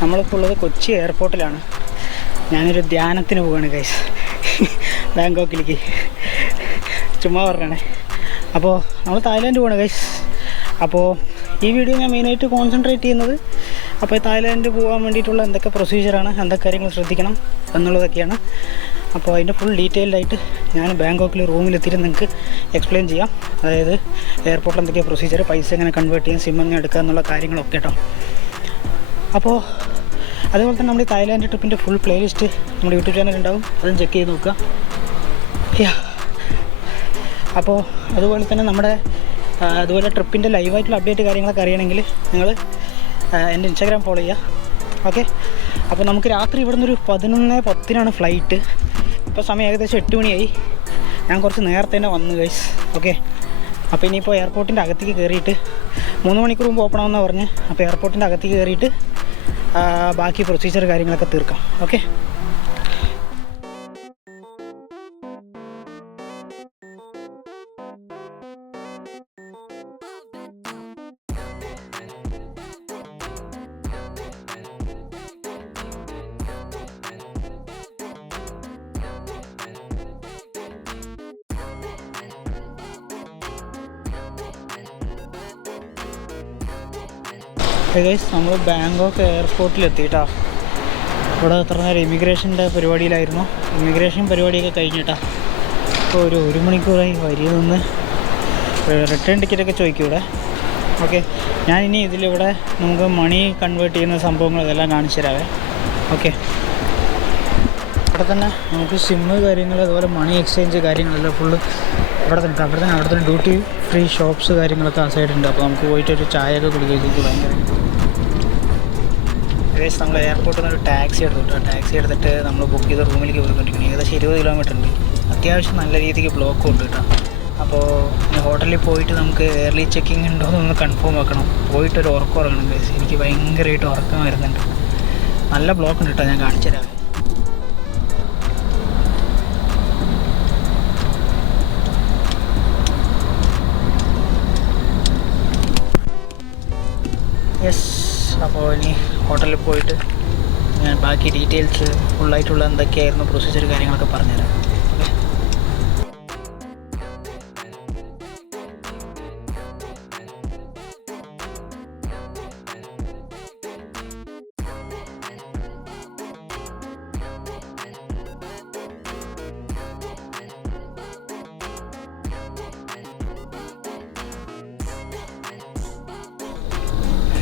നമ്മളിപ്പോൾ ഉള്ളത് കൊച്ചി എയർപോർട്ടിലാണ്. ഞാനൊരു ധ്യാനത്തിന് പോവുകയാണ് ഗൈസ്, ബാങ്കോക്കിലേക്ക്. ചുമ്മാ പറഞ്ഞാണേ. അപ്പോൾ നമ്മൾ തായ്ലാൻഡ് പോവാണ് ഗൈസ്. അപ്പോൾ ഈ വീഡിയോ ഞാൻ മെയിനായിട്ട് കോൺസെൻട്രേറ്റ് ചെയ്യുന്നത് അപ്പോൾ തായ്ലാൻഡ് പോകാൻ വേണ്ടിയിട്ടുള്ള എന്തൊക്കെ പ്രൊസീജിയറാണ്, എന്തൊക്കെ കാര്യങ്ങൾ ശ്രദ്ധിക്കണം എന്നുള്ളതൊക്കെയാണ്. അപ്പോൾ അതിൻ്റെ ഫുൾ ഡീറ്റെയിൽഡായിട്ട് ഞാൻ ബാങ്കോക്കിൽ റൂമിലെത്തിയിട്ട് നിങ്ങൾക്ക് എക്സ്പ്ലെയിൻ ചെയ്യാം. അതായത് എയർപോർട്ടിൽ എന്തൊക്കെ പ്രൊസീജിയർ, പൈസ എങ്ങനെ കൺവേർട്ട് ചെയ്യാം, സിം എങ്ങനെ എടുക്കുക എന്നുള്ള കാര്യങ്ങളൊക്കെ കേട്ടോ. അപ്പോൾ അതുപോലെ തന്നെ നമ്മുടെ തായ്ലാൻഡ് ട്രിപ്പിൻ്റെ ഫുൾ പ്ലേലിസ്റ്റ് നമ്മുടെ യൂട്യൂബ് ചാനൽ ഉണ്ടാകും, അതും ചെക്ക് ചെയ്ത് നോക്കുക. അപ്പോൾ അതുപോലെ തന്നെ നമ്മുടെ അതുപോലെ ട്രിപ്പിൻ്റെ ലൈവായിട്ടുള്ള അപ്ഡേറ്റ് കാര്യങ്ങളൊക്കെ അറിയണമെങ്കിൽ നിങ്ങൾ എൻ്റെ ഇൻസ്റ്റാഗ്രാം ഫോളോ ചെയ്യുക. ഓക്കെ, അപ്പോൾ നമുക്ക് രാത്രി ഇവിടെ നിന്നൊരു 11:10 ഫ്ലൈറ്റ്. ഇപ്പോൾ സമയം ഏകദേശം 8 മണിയായി. ഞാൻ കുറച്ച് നേരത്തെ തന്നെ വന്നു ഗൈസ്. ഓക്കെ, അപ്പോൾ ഇനിയിപ്പോൾ എയർപോർട്ടിൻ്റെ അകത്തേക്ക് കയറിയിട്ട് 3 മണിക്കൂർ മുമ്പ് ഓപ്പൺ ആവുമെന്നാണ് പറഞ്ഞ്. അപ്പോൾ എയർപോർട്ടിൻ്റെ അകത്തേക്ക് കയറിയിട്ട് ബാക്കി പ്രൊസീജിയർ കാര്യങ്ങളൊക്കെ തീർക്കാം. ഓക്കെ, ഗൈസ് നമ്മൾ ബാങ്കോക്ക് എയർപോർട്ടിലെത്തിയിട്ടാ. ഇവിടെ എത്ര നേരം ഇമിഗ്രേഷൻ്റെ പരിപാടിയിലായിരുന്നു. ഇമിഗ്രേഷൻ പരിപാടിയൊക്കെ കഴിഞ്ഞിട്ടാ. ഇപ്പോൾ ഒരു 1 മണിക്കൂറായി വരിയിൽ നിന്ന്. റിട്ടേൺ ടിക്കറ്റൊക്കെ ചോദിക്കും ഇവിടെ. ഓക്കെ, ഞാനിനി ഇതിലിവിടെ നമുക്ക് മണി കൺവേർട്ട് ചെയ്യുന്ന സംഭവങ്ങൾ ഇതെല്ലാം കാണിച്ചു തരാവേ. ഓക്കെ, ഇവിടെ തന്നെ നമുക്ക് സിമ്മ് കാര്യങ്ങൾ, അതുപോലെ മണി എക്സ്ചേഞ്ച് കാര്യങ്ങളെല്ലാം ഫുള്ള് ഇവിടെ തന്നെ അവിടെ തന്നെ ഡ്യൂട്ടി ഫ്രീ ഷോപ്സ് കാര്യങ്ങളൊക്കെ ആ സൈഡുണ്ട്. അപ്പോൾ നമുക്ക് പോയിട്ടൊരു ചായയൊക്കെ കുടിക്കുക. ഭയങ്കര ഏകദേശം നമ്മൾ എയർപോർട്ടിൽ നിന്ന് ഒരു ടാക്സി എടുത്തിട്ട് നമ്മൾ ബുക്ക് ചെയ്ത റൂമിലേക്ക് പോയിക്കൊണ്ടിരിക്കുന്നത്. ഏകദേശം 20 കിലോമീറ്റർ ഉണ്ട്. അത്യാവശ്യം നല്ല രീതിക്ക് ബ്ലോക്കും ഉണ്ട് കേട്ടോ. അപ്പോൾ ഹോട്ടലിൽ പോയിട്ട് നമുക്ക് എയർലി ചെക്കിങ് ഉണ്ടോ എന്നൊന്ന് കൺഫേം ആക്കണം. പോയിട്ടൊരു ഉറക്കം ഉറങ്ങണം ഗൈസ്. എനിക്ക് ഭയങ്കരമായിട്ട് ഉറക്കം വരുന്നുണ്ട്. നല്ല ബ്ലോക്ക് ഉണ്ട് കേട്ടോ, ഞാൻ കാണിച്ചു തരാം. യെസ്, അപ്പോൾ ഇനി ഹോട്ടലിൽ പോയിട്ട് ഞാൻ ബാക്കി ഡീറ്റെയിൽസ് ഫുള്ളായിട്ടുള്ള എന്തൊക്കെയായിരുന്നു പ്രൊസീജിയർ കാര്യങ്ങളൊക്കെ പറഞ്ഞുതരാം.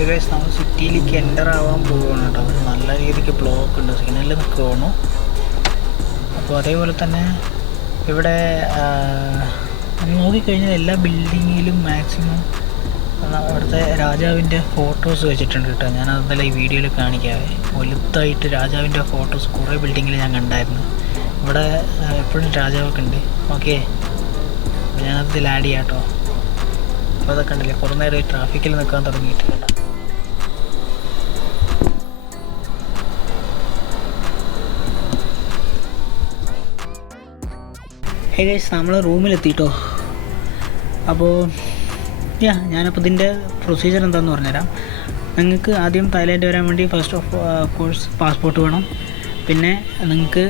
ഗൈസ്, നമ്മൾ സിറ്റിയിലേക്ക് എൻ്റർ ആവാൻ പോവുകയാണ് കേട്ടോ. നല്ല രീതിക്ക് ബ്ലോക്ക് ഉണ്ട്, സിഗ്നലിൽ നിൽക്കുകയാണു. അപ്പോൾ അതേപോലെ തന്നെ ഇവിടെ നോക്കിക്കഴിഞ്ഞാൽ എല്ലാ ബിൽഡിങ്ങിലും മാക്സിമം അവിടുത്തെ രാജാവിൻ്റെ ഫോട്ടോസ് വെച്ചിട്ടുണ്ട് കേട്ടോ. ഞാൻ അതെല്ലാം ഈ വീഡിയോയിൽ കാണിക്കാവേ. വലുതായിട്ട് രാജാവിൻ്റെ ഫോട്ടോസ് കുറേ ബിൽഡിങ്ങിൽ ഞാൻ കണ്ടായിരുന്നു. ഇവിടെ എപ്പോഴും രാജാവൊക്കെ ഉണ്ട്. ഓക്കെ, ഞാനതിൽ ആഡ് ചെയ്യാം കേട്ടോ. അപ്പോൾ അതൊക്കെ ഉണ്ടല്ലേ, കുറേ നേരം ട്രാഫിക്കിൽ നിൽക്കാൻ തുടങ്ങിയിട്ടുണ്ട്. ഹേ ഗൈസ്, നമ്മൾ റൂമിലെത്തിയിട്ടോ. അപ്പോൾ ഞാനപ്പോൾ ഇതിൻ്റെ പ്രൊസീജിയർ എന്താണെന്ന് പറഞ്ഞുതരാം. നിങ്ങൾക്ക് ആദ്യം തായ്ലാൻഡ് വരാൻ വേണ്ടി ഫസ്റ്റ് ഓഫ് കോഴ്സ് പാസ്പോർട്ട് വേണം. പിന്നെ നിങ്ങൾക്ക്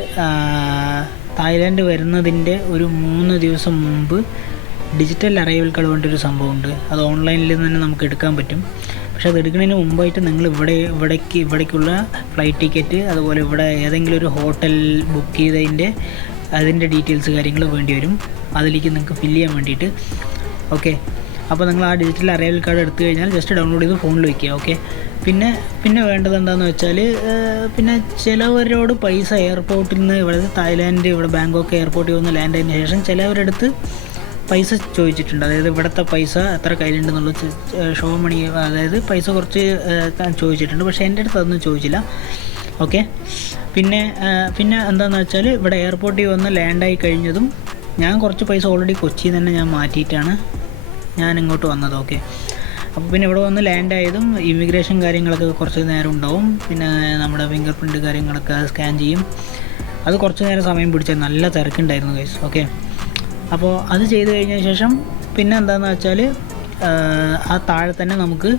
തായ്ലാൻഡ് വരുന്നതിൻ്റെ ഒരു 3 ദിവസം മുമ്പ് ഡിജിറ്റൽ അറൈവൽ കാർഡ് വേണ്ടൊരു സംഭവമുണ്ട്. അത് ഓൺലൈനിൽ തന്നെ നമുക്ക് എടുക്കാൻ പറ്റും. പക്ഷെ അത് എടുക്കുന്നതിന് മുമ്പായിട്ട് നിങ്ങൾ ഇവിടേക്കുള്ള ഫ്ലൈറ്റ് ടിക്കറ്റ്, അതുപോലെ ഇവിടെ ഏതെങ്കിലും ഒരു ഹോട്ടൽ ബുക്ക് ചെയ്തതിൻ്റെ അതിൻ്റെ ഡീറ്റെയിൽസ് കാര്യങ്ങൾ വേണ്ടി വരും. അതിലേക്ക് നിങ്ങൾക്ക് ഫില്ല് ചെയ്യാൻ വേണ്ടിയിട്ട്. ഓക്കെ, അപ്പോൾ നിങ്ങൾ ആ ഡിജിറ്റൽ അറൈവൽ കാർഡ് എടുത്തു കഴിഞ്ഞാൽ ജസ്റ്റ് ഡൗൺലോഡ് ചെയ്ത് ഫോണിൽ വയ്ക്കുക. ഓക്കെ, പിന്നെ വേണ്ടത് എന്താണെന്ന് വെച്ചാൽ, പിന്നെ ചിലവരോട് പൈസ എയർപോർട്ടിൽ നിന്ന് ഇവിടെ ബാങ്കോക്ക് എയർപോർട്ടിൽ വന്ന് ലാൻഡ് ആയതിനു ശേഷം ചിലവരെടുത്ത് പൈസ ചോദിച്ചിട്ടുണ്ട്. അതായത് ഇവിടുത്തെ പൈസ എത്ര കയ്യിലുണ്ടെന്നുള്ളത് ഷോ മണി, അതായത് പൈസ കുറച്ച് ചോദിച്ചിട്ടുണ്ട്. പക്ഷേ എൻ്റെ അടുത്ത് അതൊന്നും ചോദിച്ചില്ല. ഓക്കെ, പിന്നെ എന്താണെന്ന് വെച്ചാൽ ഇവിടെ എയർപോർട്ടിൽ വന്ന് ലാൻഡായി കഴിഞ്ഞതും ഞാൻ കുറച്ച് പൈസ ഓൾറെഡി കൊച്ചിയിൽ തന്നെ ഞാൻ മാറ്റിയിട്ടാണ് ഞാൻ ഇങ്ങോട്ട് വന്നത്. ഓക്കെ, അപ്പോൾ പിന്നെ ഇവിടെ വന്ന് ലാൻഡായതും ഇമിഗ്രേഷൻ കാര്യങ്ങളൊക്കെ കുറച്ച് നേരം ഉണ്ടാവും. പിന്നെ നമ്മുടെ ഫിംഗർ പ്രിൻറ്റ് കാര്യങ്ങളൊക്കെ സ്കാൻ ചെയ്യും. അത് കുറച്ച് നേരം സമയം പിടിച്ചാൽ നല്ല തിരക്കുണ്ടായിരുന്നു ഗൈസ്. ഓക്കെ, അപ്പോൾ അത് ചെയ്ത് കഴിഞ്ഞ ശേഷം പിന്നെ എന്താണെന്ന് വെച്ചാൽ ആ താഴെ തന്നെ നമുക്ക്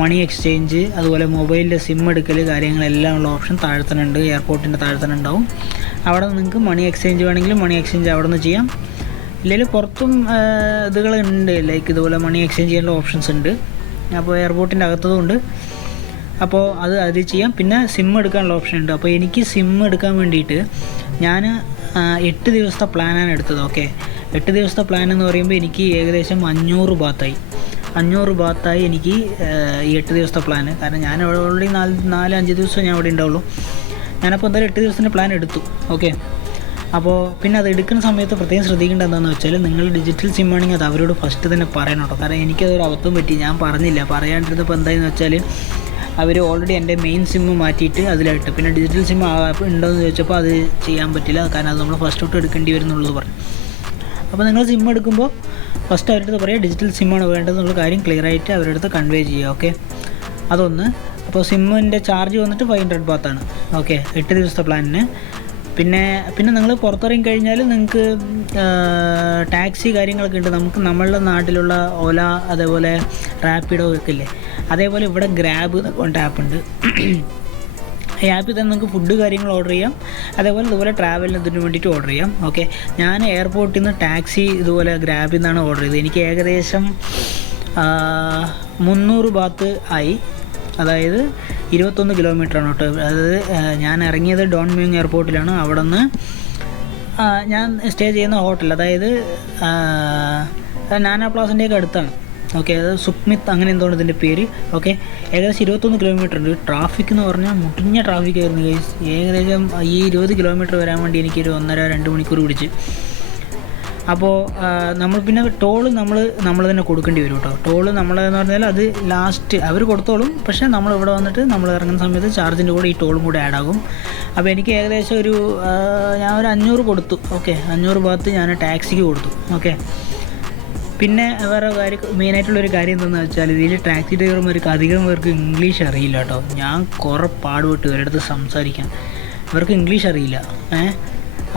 മണി എക്സ്ചേഞ്ച്, അതുപോലെ മൊബൈലിൻ്റെ സിം എടുക്കൽ കാര്യങ്ങളെല്ലാം ഉള്ള ഓപ്ഷൻ താഴെ തന്നെ ഉണ്ട്. എയർപോർട്ടിൻ്റെ താഴെ തന്നെ ഉണ്ടാവും. അവിടെ നിങ്ങൾക്ക് മണി എക്സ്ചേഞ്ച് വേണമെങ്കിൽ മണി എക്സ്ചേഞ്ച് അവിടെ നിന്ന് ചെയ്യാം. ഇല്ലെങ്കിൽ പുറത്തും ഇതുകളുണ്ട്, ലൈക്ക് ഇതുപോലെ മണി എക്സ്ചേഞ്ച് ചെയ്യേണ്ട ഓപ്ഷൻസ് ഉണ്ട്. അപ്പോൾ എയർപോർട്ടിൻ്റെ അകത്തതും ഉണ്ട്. അപ്പോൾ അത് ചെയ്യാം. പിന്നെ സിം എടുക്കാനുള്ള ഓപ്ഷൻ ഉണ്ട്. അപ്പോൾ എനിക്ക് സിം എടുക്കാൻ വേണ്ടിയിട്ട് ഞാൻ 8 ദിവസത്തെ പ്ലാനാണ് എടുത്തത്. ഓക്കെ, 8 ദിവസത്തെ പ്ലാൻ എന്ന് പറയുമ്പോൾ എനിക്ക് ഏകദേശം 500 ബാത്തായി എനിക്ക് ഈ 8 ദിവസത്തെ പ്ലാന്. കാരണം ഞാൻ ഓൾറെഡി 4-5 ദിവസം ഞാൻ അവിടെ ഉണ്ടാവുള്ളൂ. ഞാനപ്പോൾ എന്തായാലും 8 ദിവസത്തിൻ്റെ പ്ലാൻ എടുത്തു. ഓക്കെ, അപ്പോൾ പിന്നെ അത് എടുക്കുന്ന സമയത്ത് പ്രത്യേകം ശ്രദ്ധിക്കേണ്ടത് എന്താണെന്ന് വെച്ചാൽ, നിങ്ങൾ ഡിജിറ്റൽ സിം ആണെങ്കിൽ അത് അവരോട് ഫസ്റ്റ് തന്നെ പറയണം കേട്ടോ. കാരണം എനിക്കതൊരു അബദ്ധം പറ്റി, ഞാൻ പറഞ്ഞില്ല. പറയാണ്ടിരുന്നപ്പോൾ എന്തായെന്ന് വെച്ചാൽ അവർ ഓൾറെഡി എൻ്റെ മെയിൻ സിമ്മ് മാറ്റിയിട്ട് അതിലായിട്ട്, പിന്നെ ഡിജിറ്റൽ സിം ഉണ്ടോയെന്ന് ചോദിച്ചപ്പോൾ അത് ചെയ്യാൻ പറ്റില്ല, കാരണം അത് നമ്മൾ ഫസ്റ്റ് തൊട്ട് എടുക്കേണ്ടി വരും എന്നുള്ളത് പറഞ്ഞു. അപ്പോൾ നിങ്ങൾ സിം എടുക്കുമ്പോൾ ഫസ്റ്റ് അവരുടെ അടുത്ത് പറയുക ഡിജിറ്റൽ സിമ്മാണ് വേണ്ടതെന്നുള്ള കാര്യം ക്ലിയർ ആയിട്ട് അവരുടെ അടുത്ത് കൺവേ ചെയ്യുക. ഓക്കെ, അതൊന്ന്. അപ്പോൾ സിമ്മിൻ്റെ ചാർജ് വന്നിട്ട് 500 ബാത്താണ്. ഓക്കെ, 8 ദിവസത്തെ പ്ലാനിന്. പിന്നെ നിങ്ങൾ പുറത്തിറങ്ങി കഴിഞ്ഞാൽ നിങ്ങൾക്ക് ടാക്സി കാര്യങ്ങളൊക്കെ ഉണ്ട്. നമ്മളുടെ നാട്ടിലുള്ള ഓല, അതേപോലെ റാപ്പിഡോ ഒക്കെ ഇല്ലേ, അതേപോലെ ഇവിടെ ഗ്രാബ് എന്നൊക്കെ ആപ്പുണ്ട്. ഈ ആപ്പിൽ തന്നെ നിങ്ങൾക്ക് ഫുഡ് കാര്യങ്ങൾ ഓർഡർ ചെയ്യാം. ഇതുപോലെ ട്രാവലിന് ഇതിന് വേണ്ടിയിട്ട് ഓർഡർ ചെയ്യാം. ഓക്കെ, ഞാൻ എയർപോർട്ടിൽ നിന്ന് ടാക്സി ഇതുപോലെ ഗ്രാബിൽ നിന്നാണ് ഓർഡർ ചെയ്തത്. എനിക്ക് ഏകദേശം 300 ബാത്ത് ആയി. അതായത് 21 കിലോമീറ്ററാണ് കേട്ടോ. അതായത് ഞാൻ ഇറങ്ങിയത് ഡോൺ മ്യൂങ് എയർപോർട്ടിലാണ്. അവിടെ നിന്ന് ഞാൻ സ്റ്റേ ചെയ്യുന്ന ഹോട്ടൽ, അതായത് നാനാ പ്ലാസിൻ്റെയൊക്കെ അടുത്താണ്. ഓക്കെ, അത് സുക്മിത്ത് അങ്ങനെ എന്തോണ് ഇതിൻ്റെ പേര്. ഓക്കെ, ഏകദേശം 21 കിലോമീറ്റർ ഉണ്ട്. ട്രാഫിക് എന്ന് പറഞ്ഞാൽ മുട്ടിഞ്ഞ ട്രാഫിക്കായിരുന്നു ഗൈസ്. ഏകദേശം ഈ 20 കിലോമീറ്റർ വരാൻ വേണ്ടി എനിക്കൊരു 1.5-2 മണിക്കൂർ പിടിച്ച്. അപ്പോൾ നമ്മൾ പിന്നെ ടോള് നമ്മൾ തന്നെ കൊടുക്കേണ്ടി വരും കേട്ടോ. ടോള് നമ്മളെന്ന് പറഞ്ഞാൽ അത് ലാസ്റ്റ് അവർ കൊടുത്തോളും. പക്ഷേ നമ്മൾ ഇവിടെ വന്നിട്ട് നമ്മൾ ഇറങ്ങുന്ന സമയത്ത് ചാർജിൻ്റെ കൂടെ ഈ ടോളും കൂടെ ആഡ് ആകും. അപ്പോൾ എനിക്ക് ഏകദേശം ഞാൻ ഒരു 500 കൊടുത്തു. ഓക്കെ, 500 ബാത്ത് ഞാൻ ടാക്സിക്ക് കൊടുത്തു. ഓക്കെ, പിന്നെ വേറെ മെയിനായിട്ടുള്ളൊരു കാര്യം എന്താണെന്ന് വെച്ചാൽ, ഇതിൽ ടാക്സി ഡ്രൈവർമാർക്ക് അധികം പേർക്ക് ഇംഗ്ലീഷ് അറിയില്ല കേട്ടോ. ഞാൻ കുറേ പാടുപെട്ടു ഇവരുടെ അടുത്ത് സംസാരിക്കാൻ. ഇവർക്ക് ഇംഗ്ലീഷ് അറിയില്ല.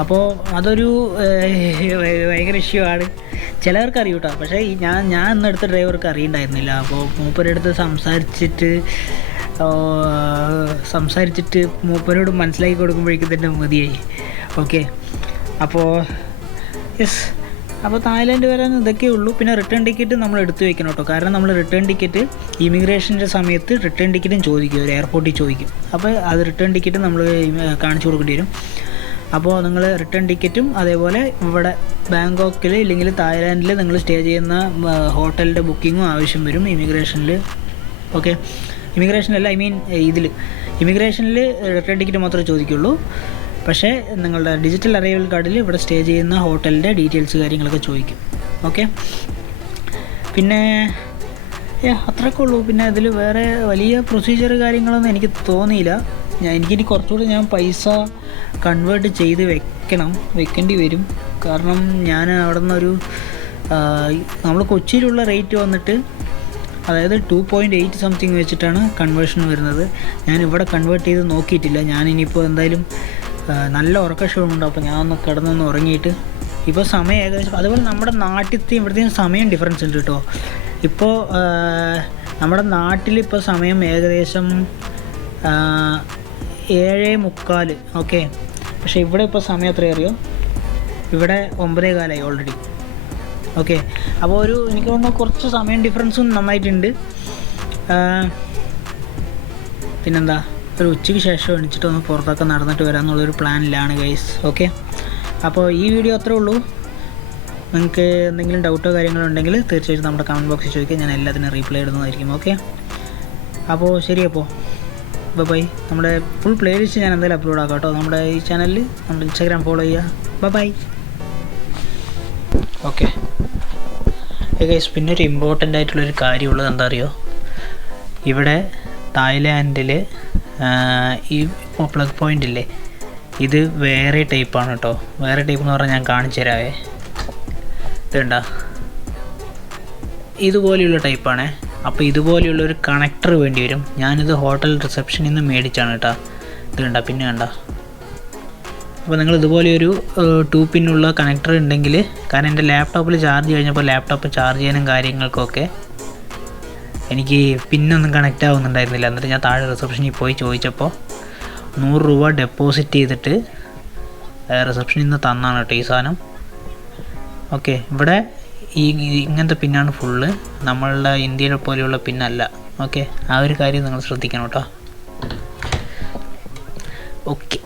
അപ്പോൾ അതൊരു ഭയങ്കര ഇഷ്യൂ ആണ്. ചിലവർക്ക് അറിയും കേട്ടോ, പക്ഷേ ഞാൻ ഇന്നെടുത്ത ഡ്രൈവർക്ക് അറിയണ്ടായിരുന്നില്ല. അപ്പോൾ മൂപ്പരുടെ അടുത്ത് സംസാരിച്ചിട്ട് മൂപ്പരോട് മനസ്സിലാക്കി കൊടുക്കുമ്പോഴേക്കും തന്നെ മതിയായി. ഓക്കെ, അപ്പോൾ അപ്പോൾ തായ്ലാൻഡ് വരാൻ ഇതൊക്കെ ഉള്ളൂ. പിന്നെ റിട്ടേൺ ടിക്കറ്റ് നമ്മൾ എടുത്തു വെക്കണം കേട്ടോ. കാരണം നമ്മൾ റിട്ടേൺ ടിക്കറ്റ് ഇമിഗ്രേഷൻ്റെ സമയത്ത് റിട്ടേൺ ടിക്കറ്റും ചോദിക്കും, ഒരു എയർപോർട്ടിൽ ചോദിക്കും. അപ്പോൾ അത് റിട്ടേൺ ടിക്കറ്റ് നമ്മൾ കാണിച്ചു കൊടുക്കേണ്ടി വരും. അപ്പോൾ നിങ്ങൾ റിട്ടേൺ ടിക്കറ്റും അതേപോലെ ഇവിടെ ബാങ്കോക്കിൽ ഇല്ലെങ്കിൽ തായ്ലാൻഡിൽ നിങ്ങൾ സ്റ്റേ ചെയ്യുന്ന ഹോട്ടലിൻ്റെ ബുക്കിങ്ങും ആവശ്യം വരും ഇമിഗ്രേഷനിൽ. ഓക്കെ, ഇമിഗ്രേഷനല്ല, ഇമിഗ്രേഷനിൽ റിട്ടേൺ ടിക്കറ്റ് മാത്രമേ ചോദിക്കുള്ളൂ. പക്ഷേ നിങ്ങളുടെ ഡിജിറ്റൽ അറൈവൽ കാർഡിൽ ഇവിടെ സ്റ്റേ ചെയ്യുന്ന ഹോട്ടലിൻ്റെ ഡീറ്റെയിൽസ് കാര്യങ്ങളൊക്കെ ചോദിക്കും. ഓക്കെ, പിന്നെ അത്രയൊക്കെ ഉള്ളൂ. പിന്നെ ഇതിൽ വേറെ വലിയ പ്രൊസീജിയർ കാര്യങ്ങളൊന്നും എനിക്ക് തോന്നിയില്ല. എനിക്കിനി കുറച്ചുകൂടി ഞാൻ പൈസ കൺവേർട്ട് ചെയ്ത് വെക്കേണ്ടി വരും. കാരണം ഞാൻ അവിടെ നിന്നൊരു നമ്മൾ കൊച്ചിയിലുള്ള റേറ്റ് വന്നിട്ട് അതായത് 2.8 സംതിങ് വെച്ചിട്ടാണ് കൺവേർഷൻ വരുന്നത്. ഞാൻ ഇവിടെ കൺവേർട്ട് ചെയ്ത് നോക്കിയിട്ടില്ല. ഞാനിനിയിപ്പോൾ എന്തായാലും നല്ല ഉറക്കക്ഷമമുണ്ട്. അപ്പോൾ ഞാൻ ഒന്ന് കിടന്നൊന്ന് ഉറങ്ങിയിട്ട് ഇപ്പോൾ സമയം ഏകദേശം, അതുപോലെ നമ്മുടെ നാട്ടിലത്തെയും ഇവിടുത്തെയും സമയം ഡിഫറൻസ് ഉണ്ട് കേട്ടോ. ഇപ്പോൾ നമ്മുടെ നാട്ടിലിപ്പോൾ സമയം ഏകദേശം 7:45. ഓക്കെ, പക്ഷേ ഇവിടെ ഇപ്പോൾ സമയം എത്ര അറിയോ? ഇവിടെ 9:15 ഓൾറെഡി. ഓക്കെ, അപ്പോൾ എനിക്ക് തോന്നുന്നു കുറച്ച് സമയം ഡിഫറൻസും നന്നായിട്ടുണ്ട്. പിന്നെന്താ, ഒരു ഉച്ചയ്ക്ക് ശേഷം എണിച്ചിട്ട് ഒന്ന് പുറത്തൊക്കെ നടന്നിട്ട് വരാമെന്നുള്ളൊരു പ്ലാനിലാണ് ഗൈസ്. ഓക്കെ, അപ്പോൾ ഈ വീഡിയോ അത്രേ ഉള്ളൂ. നിങ്ങൾക്ക് എന്തെങ്കിലും ഡൗട്ടോ കാര്യങ്ങളോ ഉണ്ടെങ്കിൽ തീർച്ചയായിട്ടും നമ്മുടെ കമൻറ്റ് ബോക്സിൽ ചോദിക്കുക, ഞാൻ എല്ലാത്തിനും റീപ്ലൈ ഇടുന്നതായിരിക്കും. ഓക്കെ, അപ്പോൾ ശരി, അപ്പോൾ ബൈ. നമ്മുടെ ഫുൾ പ്ലേലിസ്റ്റ് ഞാൻ എന്തായാലും അപ്ലോഡ് ആക്കാം കേട്ടോ നമ്മുടെ ഈ ചാനലിൽ. നമ്മുടെ ഇൻസ്റ്റാഗ്രാം ഫോളോ ചെയ്യുക. ബൈ. ഓക്കെ ഗൈസ്, പിന്നെ ഒരു ഇമ്പോർട്ടൻ്റ് ആയിട്ടുള്ളൊരു കാര്യമുള്ളത് എന്താ അറിയോ? ഇവിടെ തായ്ലാൻഡിൽ ഈ പ്ലഗ് പോയിൻ്റ് ഇല്ലേ, ഇത് വേറെ ടൈപ്പാണ് കേട്ടോ. വേറെ ടൈപ്പ് എന്ന് പറഞ്ഞാൽ ഞാൻ കാണിച്ചു തരാവേ. ഇതുണ്ടോ, ഇതുപോലെയുള്ള ടൈപ്പാണേ. അപ്പോൾ ഇതുപോലെയുള്ളൊരു കണക്ടർ വേണ്ടി വരും. ഞാനിത് ഹോട്ടൽ റിസപ്ഷനിൽ നിന്ന് മേടിച്ചാണ് കേട്ടോ. ഇത് കണ്ട, പിന്നെ കണ്ട. അപ്പോൾ നിങ്ങൾ ഇതുപോലെയൊരു 2 പിന്നുള്ള കണക്ടർ ഉണ്ടെങ്കിൽ, കാരണം എൻ്റെ ലാപ്ടോപ്പിൽ ചാർജ് കഴിഞ്ഞപ്പോൾ ലാപ്ടോപ്പ് ചാർജ് ചെയ്യാനും കാര്യങ്ങൾക്കൊക്കെ എനിക്ക് പിന്നൊന്നും കണക്റ്റ് ആവുന്നുണ്ടായിരുന്നില്ല. എന്നിട്ട് ഞാൻ താഴെ റിസപ്ഷനിൽ പോയി ചോദിച്ചപ്പോൾ 100 രൂപ ഡെപ്പോസിറ്റ് ചെയ്തിട്ട് റിസപ്ഷനിൽ നിന്ന് തന്നാണ് കേട്ടോ ഈ സാധനം. ഓക്കെ, ഇവിടെ ഇങ്ങനത്തെ പിന്നാണ് ഫുള്ള്, നമ്മളുടെ ഇന്ത്യയിലെ പോലെയുള്ള പിന്നല്ല. ഓക്കെ, ആ ഒരു കാര്യം നിങ്ങൾ ശ്രദ്ധിക്കണം കേട്ടോ. ഓക്കെ,